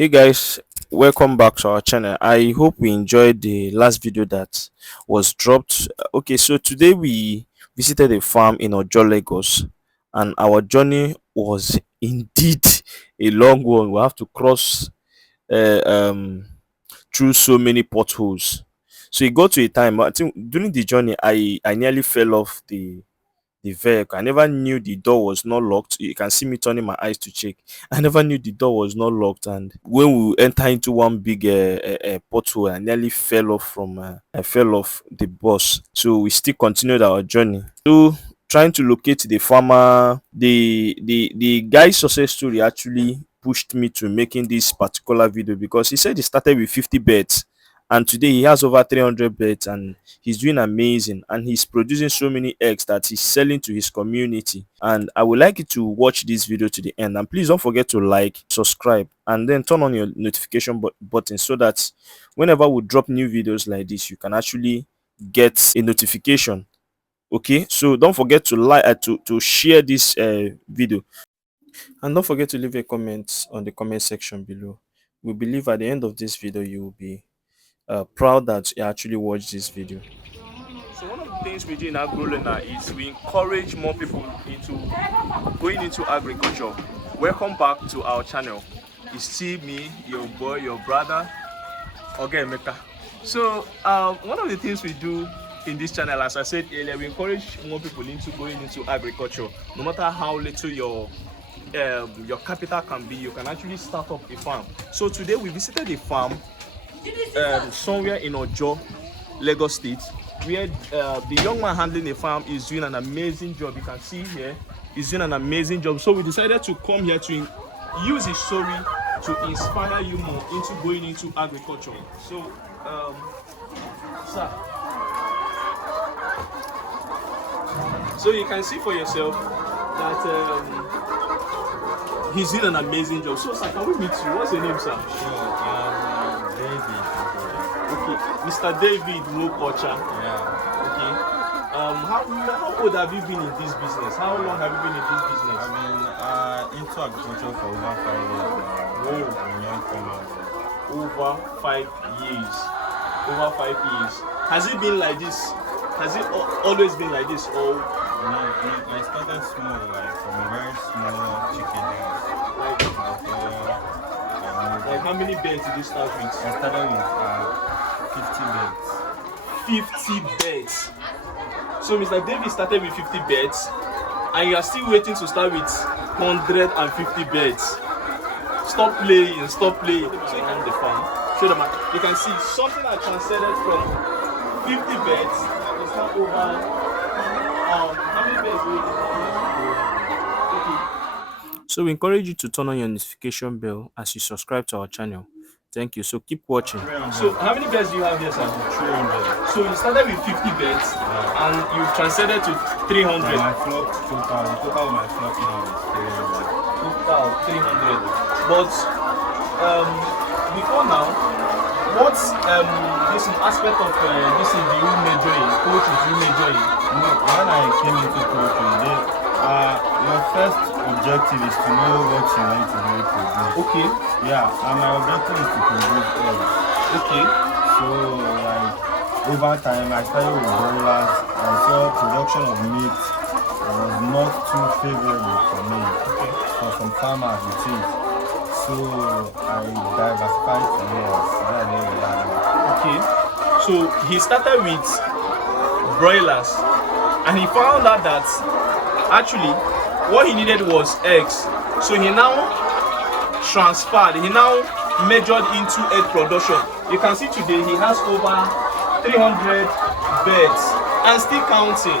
Hey guys, welcome back to our channel. I hope we enjoyed the last video that was dropped. Okay, so today we visited a farm in Ojo, Lagos, and our journey was indeed a long one. We have to cross uh, um through so many potholes. So it got to a time. I think during the journey, I nearly fell off the vehicle. I never knew the door was not locked. You can see me turning my eyes to check. I never knew the door was not locked. And when we enter into one big pothole, I nearly fell off I fell off the bus. So we still continued our journey. So trying to locate the farmer, the guy's success story actually pushed me to making this particular video because he said he started with 50 beds and today he has over 300 beds and he's doing amazing and he's producing so many eggs that he's selling to his community. And I would like you to watch this video to the end, and please don't forget to like, subscribe, and then turn on your notification button so that whenever we drop new videos like this you can actually get a notification. Okay, so don't forget to like to share this video, and don't forget to leave a comment on the comment section below. We believe at the end of this video you will be proud that you actually watched this video. So one of the things we do in Agrolearner is we encourage more people into going into agriculture. Welcome back to our channel. It's still me, your boy, your brother, okay, Meka. So one of the things we do in this channel, as I said earlier, we encourage more people into going into agriculture. No matter how little your capital can be, you can actually start up a farm. So today we visited a farm somewhere in Ojo, Lagos State, where the young man handling the farm is doing an amazing job. You can see here, he's doing an amazing job. So we decided to come here to use his story to inspire you more into going into agriculture. So, sir, so you can see for yourself that he's doing an amazing job. So, sir, can we meet you? What's your name, sir? Sure, David. Okay, Mr. David Wokocha. Yeah. Okay. How old have you been in this business? How long have you been in this business? I've been into agriculture for over 5 years now. Oh. I'm a newcomer. Over 5 years. Over 5 years. Has it been like this? Has it always been like this? Or I started small, like from a very small chicken house. like how many beds did you start with? I started with 50 50 beds. beds. So Mr. David started with 50 beds, and you are still waiting to start with 150 beds. Stop playing, stop playing. So you can the farm. Show them. You can see something that transcended from 50 beds. It's not over. How many beds do you have? Okay. So we encourage you to turn on your notification bell as you subscribe to our channel. Thank you. So keep watching. So how many beds do you have here, sir? 300. So you started with 50 beds and you transcended to 300. My flock total of my flock now is 300. Total 300. But before now, what's this aspect of this is the major in poultry, do you major in? No, when I came into poultry, your first objective is to know what you want to really produce. Okay. Yeah, and my objective is to produce eggs. Okay. So, like, over time, I started with broilers. I saw production of meat was not too favorable for me. Okay. For some farmers, it is. So, I diversified to eggs. Okay. So he started with broilers, and he found out that actually what he needed was eggs. So he now transferred, he now measured into egg production. You can see today he has over 300 beds and still counting.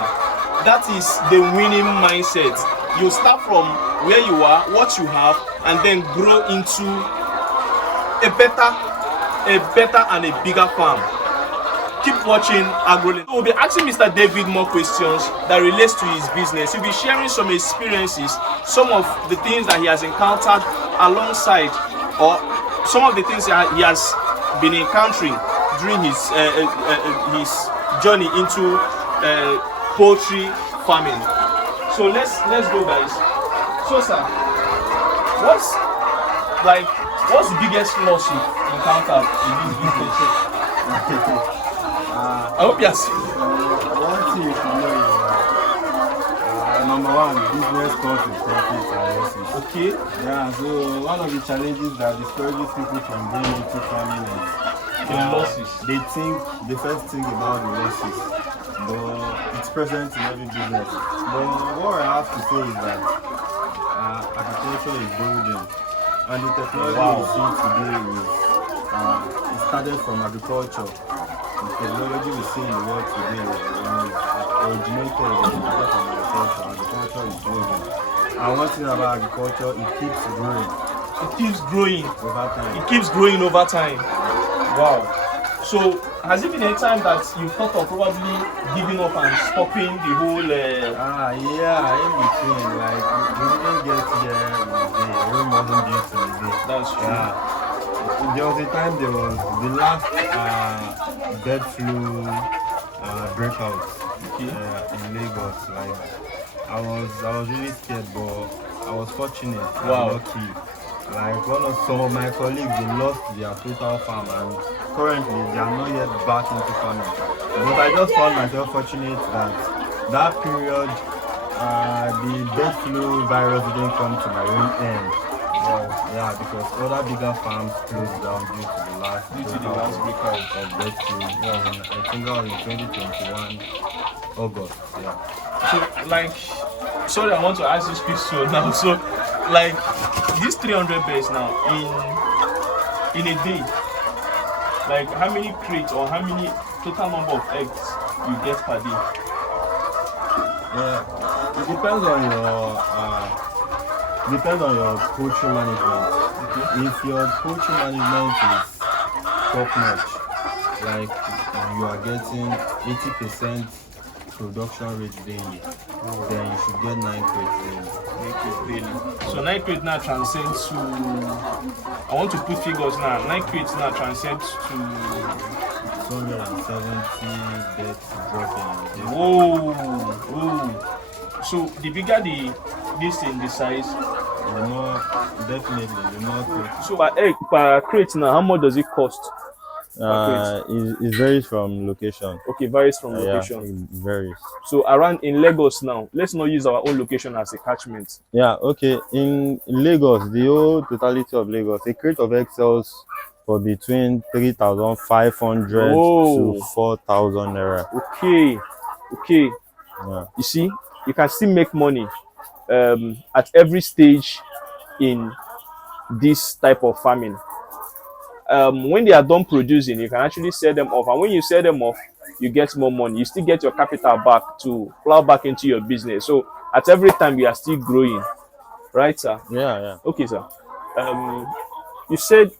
That is the winning mindset. You start from where you are, what you have, and then grow into a better and a bigger farm. Keep watching Agrolearner. We'll be asking Mr. David more questions that relates to his business. He'll be sharing some experiences, some of the things that he has encountered alongside, or some of the things that he has been encountering during his journey into poultry farming. So let's go, guys. So sir, what's like What's the biggest loss you've encountered in this business? I hope you're saying. One thing you should know is number one, business comes with profits and losses. Okay. Yeah, so one of the challenges that discourages people from going into farming is The losses. they first think about the losses, but it's present in every business. But what I have to say is that agriculture is golden, and the technology we see today is started from agriculture. The technology we see in the world today originated from agriculture. Agriculture is golden. And one thing about agriculture, it keeps growing. It keeps growing. Over time. It keeps growing over time. Wow. So, has it been a time that you thought of probably giving up and stopping the whole? Yeah, in between. Like, we didn't get here in the day. Rome wasn't built in the day. That's true. Yeah. There was a time there was the last bird flu breakout in Lagos. Like, I was really scared, but I was fortunate. Wow. Lucky. Like some of my colleagues, they lost their total farm, and currently they are not yet back into farming. But I just found myself fortunate that period, the bird flu virus didn't come to my own end. Yeah, because other bigger farms closed down due to the last breakout of bird flu. I think that was in 2021 August. Yeah. So, like, sorry, I want to ask this question now. So, like, these 300 birds now in a day, like, how many crates or how many total number of eggs you get per day? Yeah, it depends on your poultry management. Okay. If your poultry management is top notch, like you are getting 80% production rate daily, then you should get 9 crates daily. So 9 crates now transcends to, I want to put figures now. 9 crates now transcends to 270 birds dropping. Whoa. So the bigger the size, the more crates. So per crate now, how much does it cost? It varies from location. Okay, varies from location. Yeah, it varies. So around in Lagos now, let's not use our own location as a catchment. Yeah, okay. In Lagos, the whole totality of Lagos, a crate of egg sells for between 3,500 to 4,000 naira. Okay. Yeah. You see, you can still make money at every stage in this type of farming. When they are done producing, you can actually sell them off, and when you sell them off, you get more money. You still get your capital back to plow back into your business. So at every time you are still growing, right, sir? Yeah. Okay, sir. You said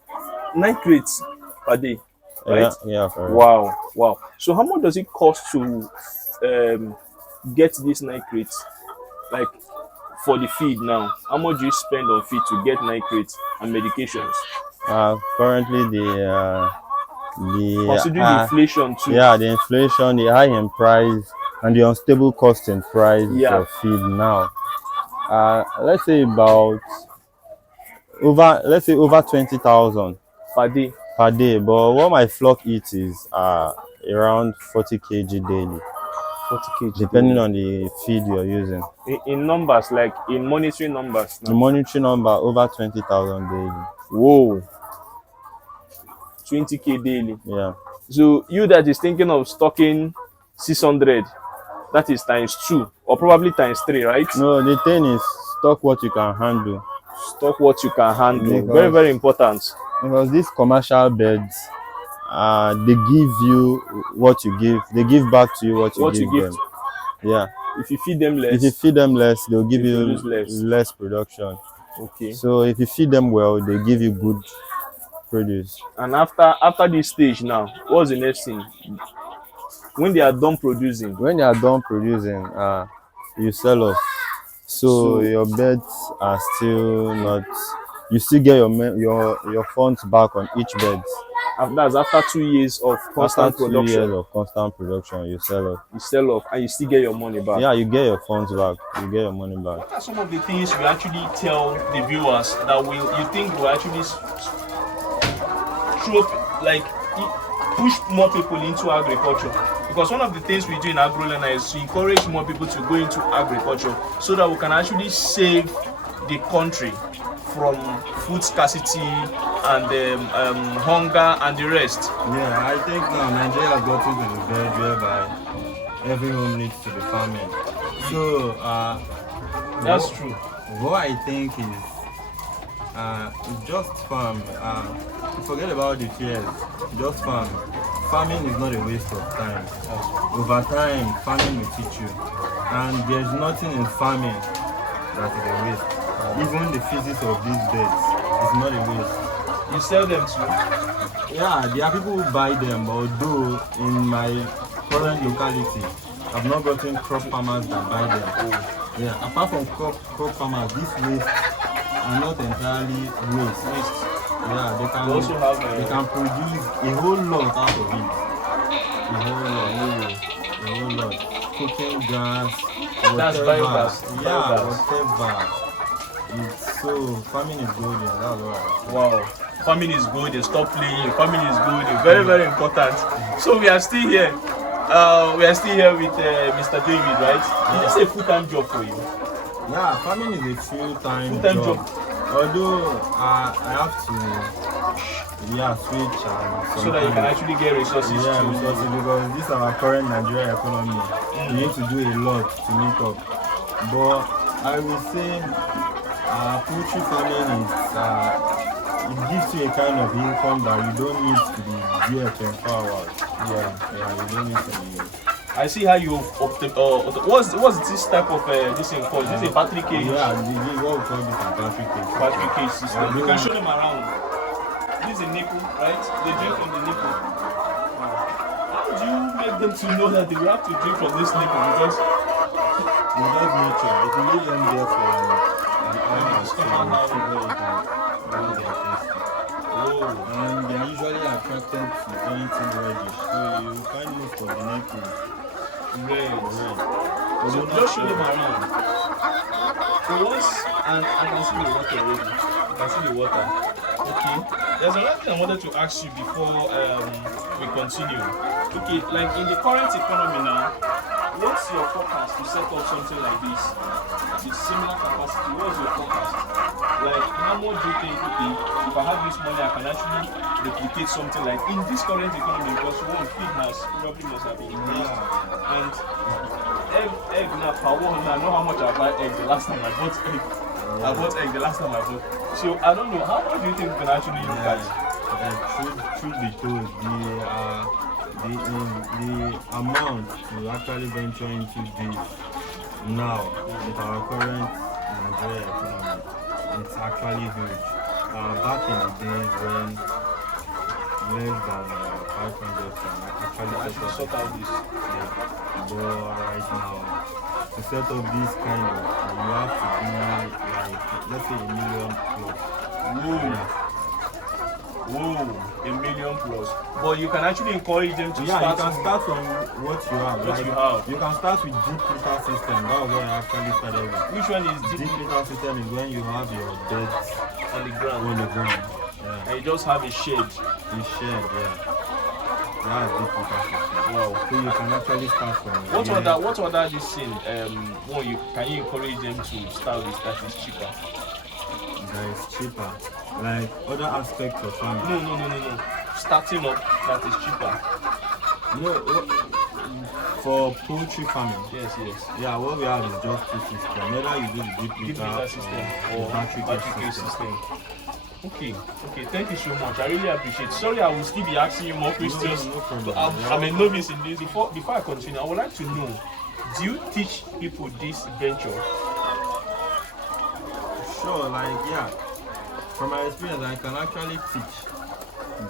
9 crates per day, right? Yeah. Wow. So how much does it cost to get these 9 crates? Like, for the feed now, how much do you spend on feed to get 9 crates and medications? Currently considering the inflation too. Yeah, the inflation, the high in price, and the unstable cost in price of feed now. Let's say over 20,000 per day. But what my flock eats is around 40 kg daily. 40 kg depending on the feed you're using. In numbers, like in monetary numbers now. The monetary number over 20,000 daily. Whoa. 20k daily. Yeah. So you that is thinking of stocking 600, that is times 2 or probably times 3, right? No, the thing is stock what you can handle. Stock what you can handle. Very, very important. Because these commercial beds, they give you what you give. They give back to you what you give them. Yeah. If you feed them less, they'll give you less production. Okay. So if you feed them well, they give you good produce. And after this stage now, what's the next thing? When they are done producing? You sell off. So your beds are still not. You still get your funds back on each bed. That's after 2 years of After constant 2 years production. of constant production, you sell off. You sell off and you still get your money back. Yeah, you get your funds back. You get your money back. What are some of the things we actually tell the viewers that you think will actually show, like, push more people into agriculture? Because one of the things we do in Agrolearner is to encourage more people to go into agriculture so that we can actually save the country from food scarcity and hunger and the rest. Yeah, I think now Nigeria has gotten to the verge whereby everyone needs to be farming. So That's true. what I think is just farm. Forget about the fears. Just farm. Farming is not a waste of time. Over time, farming will teach you, and there's nothing in farming that is a waste. Even the physics of these beds is not a waste. You sell them too? Yeah, there are people who buy them, although in my current locality, I've not gotten crop farmers that buy them. Yeah, apart from crop farmers, these waste are not entirely waste. Yeah, they can produce a whole lot out of it. A whole lot. Cooking gas, whatever. That's biogas. Yeah, Biogas. whatever. So farming is golden. That's what I say. Wow. Farming is good, they stop playing. Farming is good, it's very, very important. So we are still here. We are still here with Mr. David, right? Did you say full-time job for you? Yeah, farming is a full-time Job. Although I have to switch and So that you can actually get resources resources, because this is our current Nigerian economy. You need to do a lot to meet up. But I will say poultry farming is it gives you a kind of income that you don't need to be there 24 hours. Yeah, you don't need to be. I see how you what's this type of this thing called? Is this a battery cage? Yeah, this is what we call this a battery cage. Battery cage system. You can show them around. This is a nipple, right? They drink from the nipple. How do you make them to know that they will have to drink from this nipple? Because it's just nature. If you leave them there for an hour or so, you can their taste. And they are usually attracted to anything reddish, so you find most of the nipples red. So just show them around. So once, and I can see the water already. You can see the water. Okay. There's another thing I wanted to ask you before we continue. Okay, like in the current economy now, what's your forecast to set up something like this? The similar capacity, what's your forecast? Like, how much do you think, okay, if I have this money, I can actually replicate something like in this current economy? Because one feed probably must have been increased. And egg now, per one, I know how much I bought egg the last time I bought egg. I bought egg the last time I bought. So I don't know, how much do you think we can actually look at? Truth be told, the amount to actually venture into this now with our current Nigeria economy, it's actually huge. Back in the days when less than 500 can actually set up this. But right now, to set up this kind of, you have to be like, let's say $1 million plus. Whoa, $1 million plus. But you can actually encourage them to start. start. You can start from what you have. You can start with deep litter system. That was what I actually started with. Which one is deep litter system? Is when you have your beds on the ground. Yeah. And you just have a shed. Yeah. That's deep litter system. Wow. So you can actually start from. What other this thing? Can you encourage them to start with that is cheaper? That is cheaper. Like other aspects of farming. No. Starting up that is cheaper. For poultry farming. Yes. Yeah, what we have is just two systems. Either you do the deep litter system or battery cage system. Okay, thank you so much. I really appreciate it. Sorry, I will still be asking you more questions. No problem. I'm a novice in this. Before I continue, I would like to know, do you teach people this venture? Sure, from my experience, I can actually teach.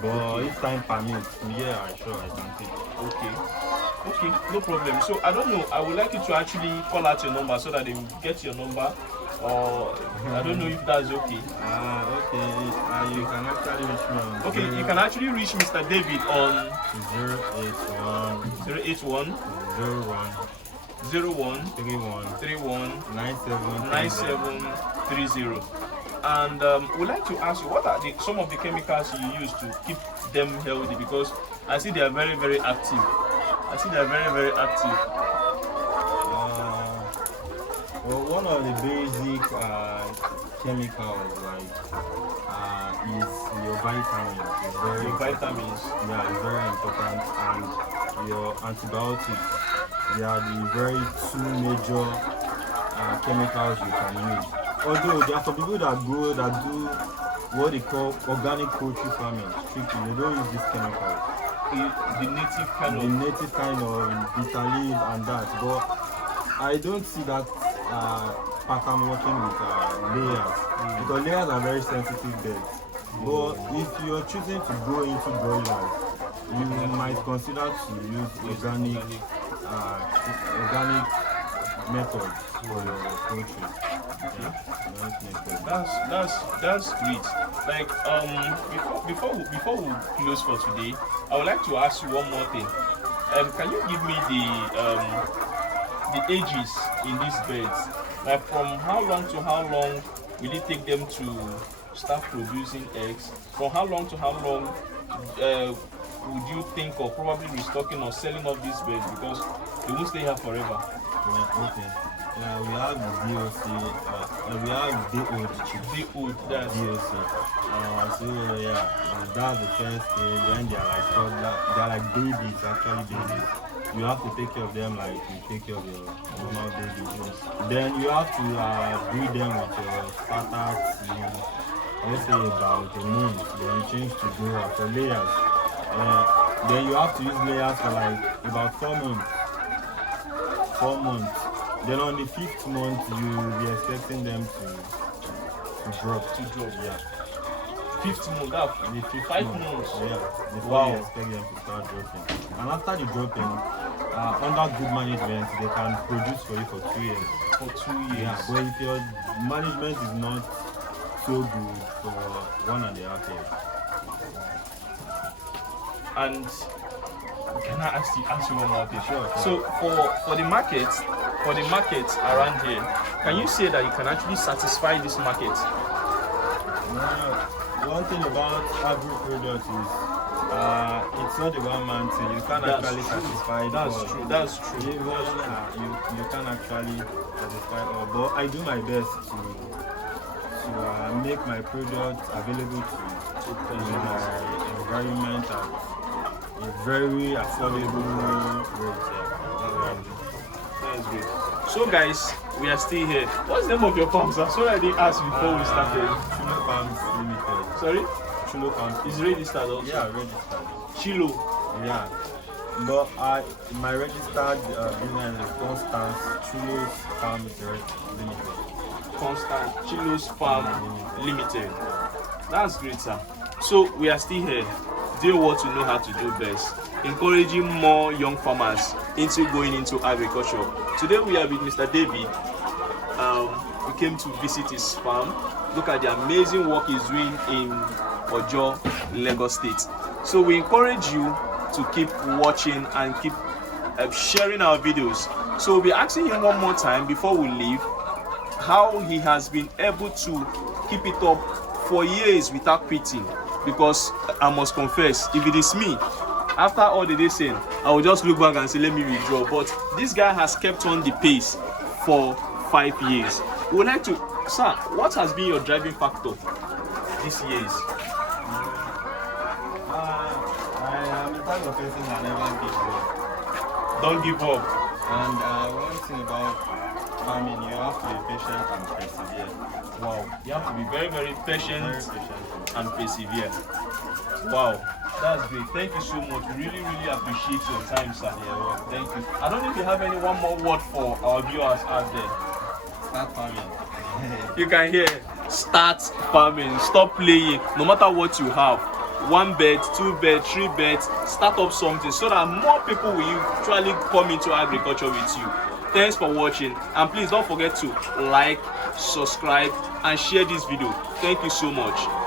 But if time permits, I can teach. Okay, no problem. So I don't know. I would like you to actually call out your number so that they will get your number or I don't know if that's okay. Okay. You can actually reach me on. Okay, you can actually reach Mr. David on 081 081 01 01 31 31 97 9730. And we'd like to ask you, what are some of the chemicals you use to keep them healthy? Because I see they are very, very active. I see they are very, very active. Well, one of the basic chemicals is your vitamins. It's very Your important. vitamins. Yeah, it's very important, and your antibiotics. They are the very two major chemicals you can use. Although there are some people that do what they call organic poultry farming. Strictly, they don't use these chemicals. The native kind The of. native kind of bitter leaf and that, but I don't see that pattern working with layers, because layers are very sensitive beds. But if you're choosing to go into broilers, you might consider to use organic methods for your poultry. Yeah, organic methods. That's great. Like before we close for today, I would like to ask you one more thing. Can you give me the ages in these beds? Like from how long to how long will it take them to start producing eggs? From how long to how long would you think of probably restocking or selling off these beds, because they won't stay here forever? Yeah, okay. We have the DOC, we have day old chicks. Day old, that's DOC. So yeah, that's the first stage. When they are like toddler, they are like babies, actually babies. You have to take care of them like you take care of your normal babies. Then you have to breed them with your starters. Let's say about a month. Then you change to grow up for layers. Then you have to use layers for like about 4 months. 4 months. Then on the 5th month, you'll be expecting them to drop. Yeah. 5th month, The 5th 5 month. months. Yeah. Before Wow. you expect them to start dropping. And after the dropping, under good management, they can produce for you for 2 years. For 2 years. Yeah. But if your management is not so good, for 1.5 years. And can I ask you one more thing? Sure. So for the market around here, can you say that you can actually satisfy this market? One thing about agri products is it's not a one-man thing. You can't That's actually true. satisfy That's all. true. That's true. Even you can actually satisfy all. But I do my best to make my products available to my environment at a very affordable rate. That's great. So guys, we are still here. What's the name of your farm, sir? Sorry, I didn't ask before we started. Chulo Farms Limited. Sorry? Chulo Farms. Is registered also? Yeah, registered. Chilo. Yeah. But my registered business is Constance Chulo's Farm Limited. Constant Chilo's Farm Limited. That's great, sir. So we are still here. Do what you know how to do best, encouraging more young farmers into going into agriculture. Today we are with Mr. David. We came to visit his farm, look at the amazing work he's doing in Ojo, Lagos State. So we encourage you to keep watching and keep sharing our videos. So we'll be asking him one more time before we leave how he has been able to keep it up for years without quitting. Because I must confess, if it is me, after all the days saying, I will just look back and say, let me withdraw. But this guy has kept on the pace for 5 years. We would like to, sir, what has been your driving factor these years? I am the type of person that never gives up. Don't give up. And one thing about farming, you have to be patient and persevere. Wow, you have to be very, very patient, Very patient. and persevere. Wow, that's great. Thank you so much. We really, really appreciate your time, sir. Thank you. I don't know if you have any one more word for our viewers out there. Start farming. You can hear, start farming, stop playing, no matter what you have. 1 bed, 2 bed, 3 beds, start up something so that more people will actually come into agriculture with you. Thanks for watching, and please don't forget to like, subscribe and share this video. Thank you so much.